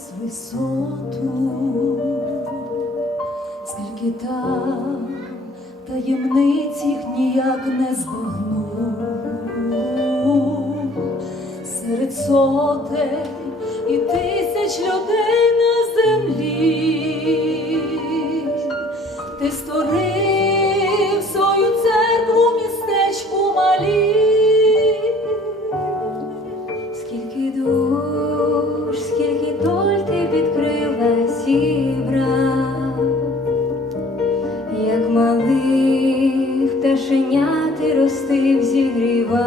небес висоту, скільки там таємниць їх ніяк не збагну. Серед сотень і тисяч людей на землі ти створив свою церкву містечку малі. Скільки душ, скільки доль малих пташенят ти ростив, зігрівав,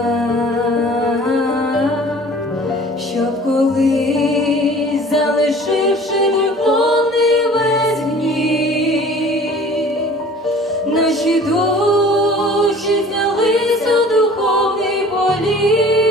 щоб колись, залишивши духовний весь гнів, наші душі знялися духовний полі,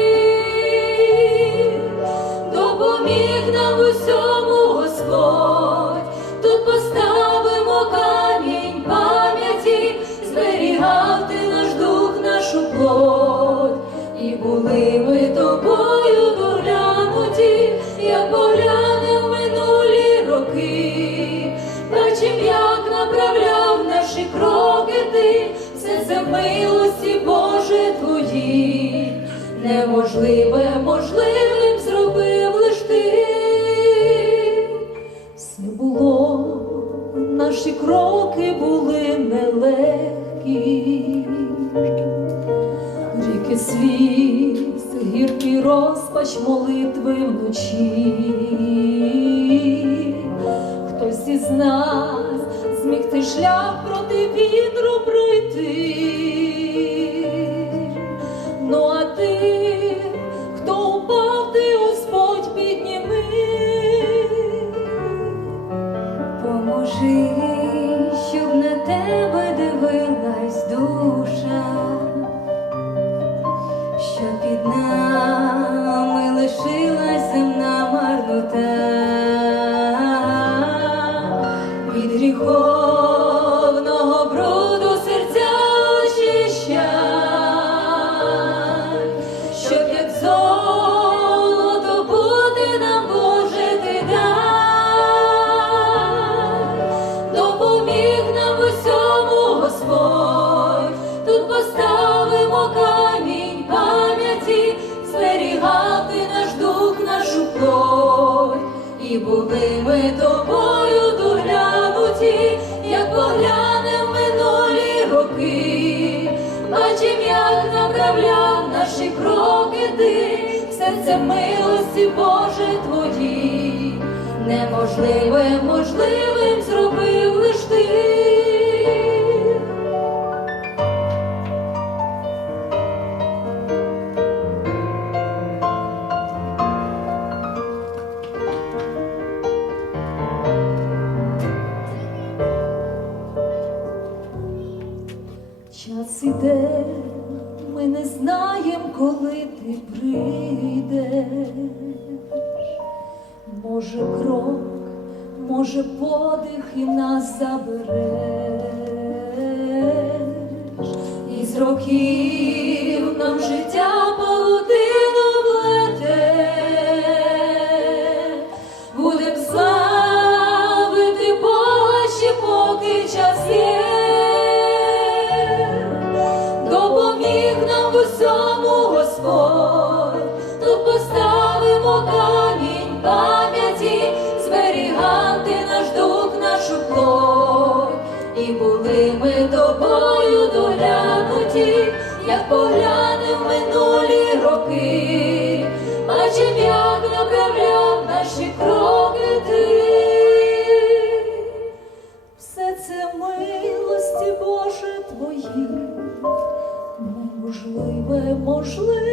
милості Боже твої, неможливе можливим зробив лиш ти. Все було, наші кроки були нелегкі. Ріки сліз, гіркий розпач молитви вночі. Хтось із нас зміг цей шлях проти вітру пройти. Душа, що під нами лишилась земна марнота. Від гріховного були ми тобою доглянуті, як поглянем минулі роки, бачим, як направляв наші кроки ти, серце милості Боже твої, неможливе можливим зробив лиш ти. Іде, ми не знаємо, коли ти прийдеш. Може, крок, може, подих і нас забереш. Із років нам життя павутину ми тобою доглянуті, як поглянем минулі роки, бачим, як направляв наші кроки ти. Все це милості Боже твої, неможливе лиш